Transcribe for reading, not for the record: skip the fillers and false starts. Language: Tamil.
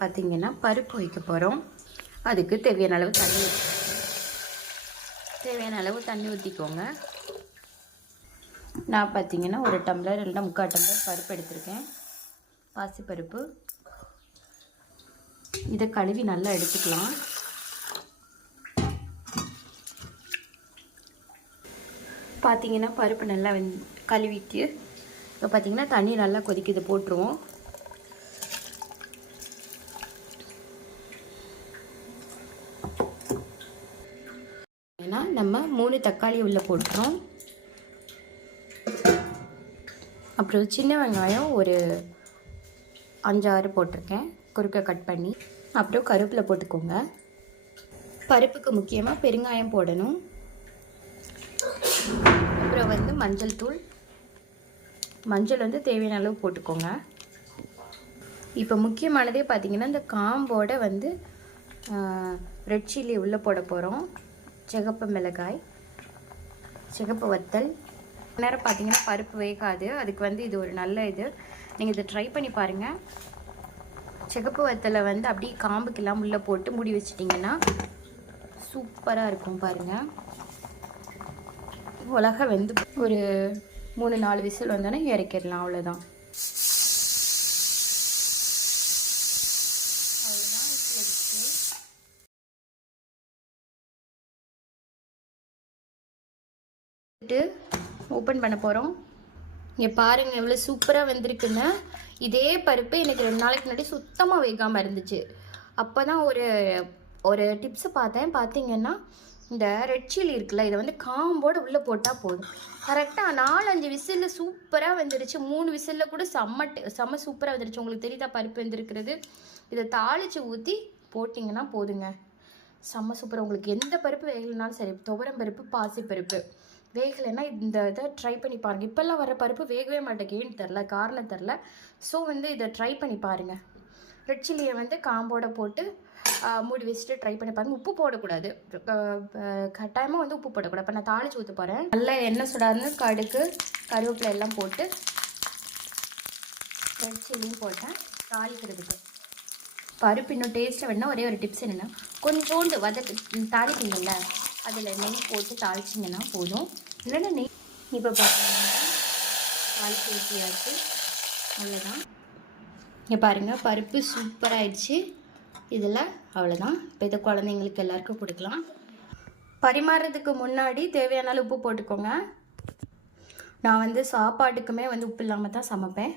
பார்த்தீங்கன்னா பருப்பு வைக்க போகிறோம். அதுக்கு தேவையான அளவு தண்ணி ஊற்றிக்கோங்க. நான் பார்த்தீங்கன்னா ஒரு டம்ளர் இல்லைன்னா 3/4 டம்ளர் பருப்பு எடுத்திருக்கேன். பாசிப்பருப்பு. இதை கழுவி நல்லா எடுத்துக்கலாம். பார்த்தீங்கன்னா பருப்பு நல்லா கழுவிட்டு இப்போ பார்த்தீங்கன்னா தண்ணி நல்லா கொதிக்குது, போட்டுருவோம். ஏன்னா நம்ம 3 தக்காளி உள்ளே போட்டுறோம். அப்புறம் சின்ன வெங்காயம் ஒரு 5-6 போட்டிருக்கேன், குறுக்க கட் பண்ணி. அப்புறம் கருவேப்பிலை போட்டுக்கோங்க. பருப்புக்கு முக்கியமாக பெருங்காயம் போடணும். அப்புறம் மஞ்சள் தூள். மஞ்சள் தேவையான அளவு போட்டுக்கோங்க. இப்போ முக்கியமானதே பார்த்திங்கன்னா இந்த காம்போட ரெட் சில்லி உள்ளே போட போகிறோம். சிகப்பு மிளகாய், சிகப்பு வத்தல். நேரம் பார்த்திங்கன்னா பருப்பு வேகாது. அதுக்கு இது ஒரு நல்ல இது. நீங்கள் இதை ட்ரை பண்ணி பாருங்கள். சிகப்பு வத்தலை அப்படியே காம்புக்கெல்லாம் உள்ளே போட்டு மூடி வச்சிட்டிங்கன்னா சூப்பராக இருக்கும். பாருங்கள், உலக ஒரு 3-4 விசில் வந்தோன்னே இறக்கிடலாம். அவ்வளோதான். ஓப்பன் பண்ண போகிறோம். இங்கே பாருங்கள் எவ்வளோ சூப்பராக வெந்திருக்குன்னு. இதே பருப்பு எனக்கு 2 நாளைக்கு முன்னாடி சுத்தமாக வேகாமல் இருந்துச்சு. அப்போ தான் ஒரு டிப்ஸை பார்த்தீங்கன்னா இந்த ரெட் சில்லி இருக்குல்ல, இதை காம்போடு உள்ளே போட்டால் போதும். கரெக்டாக 4-5 விசிலில் சூப்பராக வெந்துருச்சு. 3 விசிலில் கூட செம்ம சூப்பராக வெந்துருச்சு. உங்களுக்கு தெரியுதா பருப்பு வெந்திருக்கிறது? இதை தாளித்து ஊற்றி போட்டிங்கன்னா போதுங்க, செம்ம சூப்பராக. உங்களுக்கு எந்த பருப்பு வேகலைனாலும் சரி, துவரம் பருப்பு, பாசிப்பருப்பு வேகலைன்னா இந்த இதை ட்ரை பண்ணி பாருங்கள். இப்போல்லாம் வர பருப்பு வேகவே மாட்டேங்கேன்னு தெரில, காரணம் தெரில. ஸோ இதை ட்ரை பண்ணி பாருங்கள். ரெட் சில்லியை காம்போட போட்டு மூடி வச்சுட்டு ட்ரை பண்ணி பாருங்கள். உப்பு போடக்கூடாது, கட்டாயமாக உப்பு போடக்கூடாது. இப்போ நான் தாளித்து ஊற்ற போகிறேன். நல்லா எண்ணெய் சுடாதுன்னு கடுகு, கருவேப்பிலை எல்லாம் போட்டு ரெட் சில்லியும் போட்டேன் தாளிக்கிறதுக்கு. பருப்பு இன்னும் டேஸ்ட்டாக வேணுன்னா ஒரே ஒரு டிப்ஸ் என்னென்னா, கொஞ்சோண்டு தாளிப்பீங்கள்ல, அதில் நெய் போட்டு தாளிச்சிங்கன்னா போதும். இல்லைன்னா நெய் இப்போ பார்த்தீங்கன்னா தாளித்து ஊற்றியாச்சு. அவ்வளோதான். இங்கே பாருங்கள் பருப்பு சூப்பராகிடுச்சு. இதில் அவ்வளோதான். இப்போ இதை குழந்தைங்களுக்கு எல்லாருக்கும் கொடுக்கலாம். பரிமாறுறதுக்கு முன்னாடி தேவையான உப்பு போட்டுக்கோங்க. நான் சாப்பாட்டுக்குமே உப்பு இல்லாமல் தான் சமைப்பேன்.